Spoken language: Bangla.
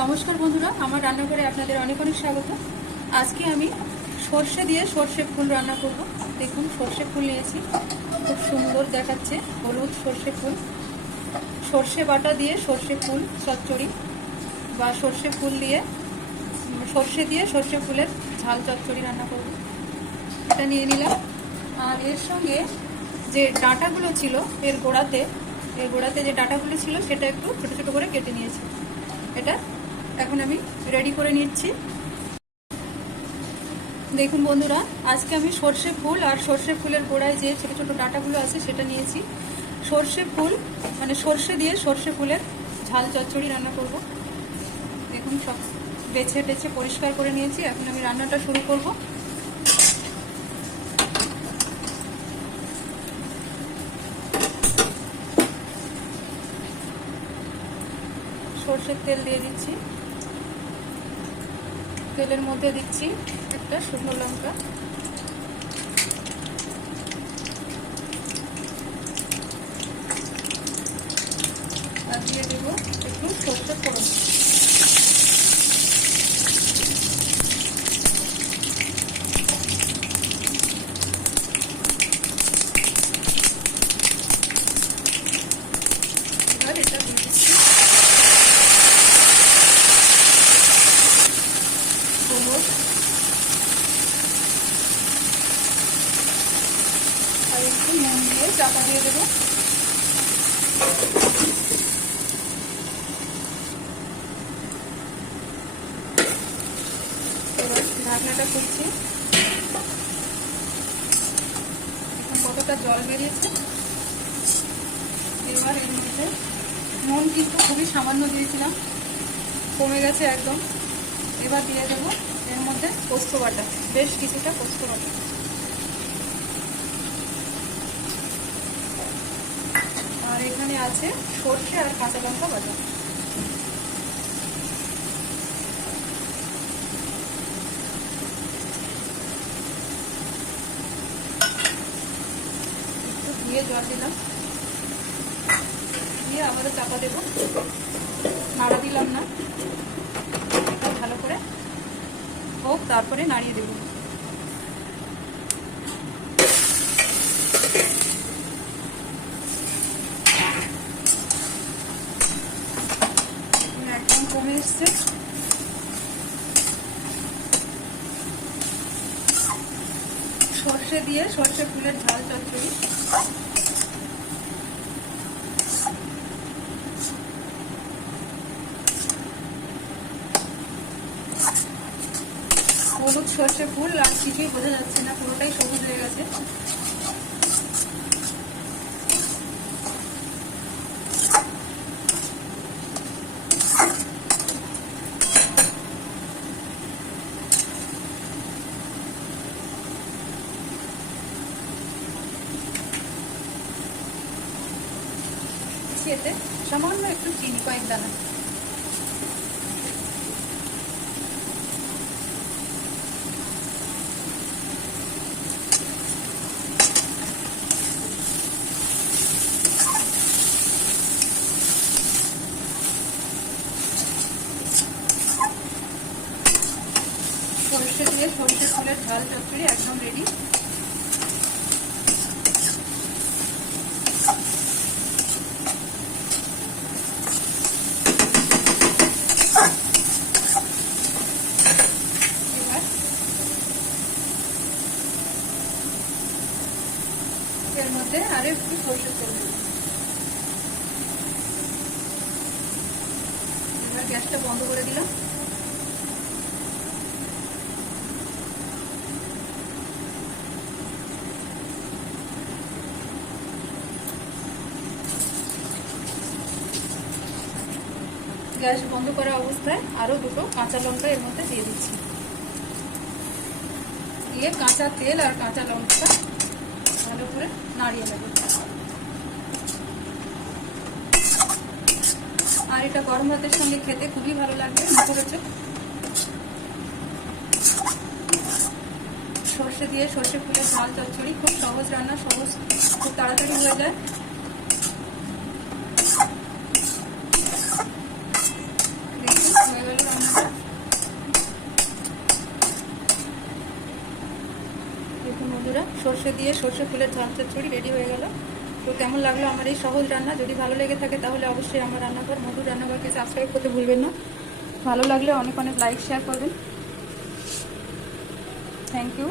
নমস্কার বন্ধুরা, আমার রান্নাঘরে আপনাদের অনেক অনেক স্বাগত। আজকে আমি সর্ষে দিয়ে সর্ষে ফুল রান্না করব। দেখুন, সর্ষে ফুল নিয়েছি, খুব সুন্দর দেখাচ্ছে, হলুদ সর্ষে ফুল। সর্ষে বাটা দিয়ে সর্ষে ফুল চচ্চড়ি বা সর্ষে ফুল দিয়ে সর্ষে দিয়ে সর্ষে ফুলের ঝাল চচ্চড়ি রান্না করব। এটা নিয়ে নিলাম। আর এর সঙ্গে যে ডাঁটাগুলো ছিল এর গোড়াতে যে ডাঁটাগুলো ছিল সেটা একটু ছোটো ছোটো করে কেটে নিয়েছি। এটা এখন আমি রেডি করে নিচ্ছি। দেখুন বন্ধুরা, আজকে আমি সর্ষে ফুল আর সর্ষে ফুলের গোড়ায় যে ছোটো ছোটো ডাঁটাগুলো আছে সেটা নিয়েছি। সর্ষে ফুল মানে সর্ষে দিয়ে সর্ষে ফুলের ঝাল চচ্চড়ি রান্না করব। দেখুন, সব বেছে টেছে পরিষ্কার করে নিয়েছি। এখন আমি রান্নাটা শুরু করব। সর্ষের তেল দিয়ে দিচ্ছি। তেলের মধ্যে দিচ্ছি একটা শুকনো লঙ্কা, আর দিয়ে দেবো একটু সর্ষে ফোড়ন। এবার এটা দিয়ে দিচ্ছি হলুদ আর একটু নুন দিয়ে চাপা দিয়ে দেবো। এবার ঢাকনাটা খুলছি। এখন কতটা জল বেরিয়েছে। এবার এর মধ্যে নুন কিন্তু খুবই সামান্য দিয়েছিলাম, কমে গেছে একদম। এবার দিয়ে দেবো এর মধ্যে পোস্ত বাটা, বেশ কিছুটা পোস্ত বাটা। আর এখানে আছে সর্ষে আর কাঁচা লঙ্কা বাটা। একটু ধুয়ে জল দিলাম, দিয়ে আবারও চাপা দেবো। নাড়া দিলাম না, ভালো করে হোক, তারপরে নাড়িয়ে দেবো। একদম কমে এসছে। সর্ষে দিয়ে সর্ষে ফুলের ঝাল চচ্চড়ি। হলুদ সর্ষে ফুল আর কিছুই বোঝা যাচ্ছে না, পুরোটাই সবুজ হয়ে গেছে। এতে সামান্য একটু চিনি, কয়েক দানা। সর্ষে দিয়ে সর্ষে ফুলের ঝাল চচ্চড়ি একদম রেডি। এর মধ্যে আরো একটু সর্ষের তেল দেব। এবার গ্যাসটা বন্ধ করে দিলাম। গ্যাস বন্ধ করা অবস্থায় আরো দুটো কাঁচা লঙ্কা এর মধ্যে দিয়ে দিচ্ছি। দিয়ে কাঁচা তেল আর কাঁচা লঙ্কা ভালো করে নাড়িয়ে নেব। আর এটা গরম ভাতের সঙ্গে খেতে খুবই ভালো লাগবে। মুখরোচক সর্ষে দিয়ে সর্ষে ফুলের ঝাল চচ্চড়ি, খুব সহজ রান্না, সহজ, খুব তাড়াতাড়ি হয়ে যায়। দেখুন হয়ে দেখুন বন্ধুরা, সর্ষে দিয়ে সর্ষে ফুলের ঝাল চচ্চড়ি রেডি হয়ে গেল। তো কেমন লাগলো আমার এই সহজ রান্না? যদি ভালো লেগে থাকে তাহলে অবশ্যই আমার রান্নাঘর মধুর রান্নাঘরকে সাবস্ক্রাইব করতে ভুলবেন না। ভালো লাগলে অনেক অনেক লাইক শেয়ার করবেন। Thank you.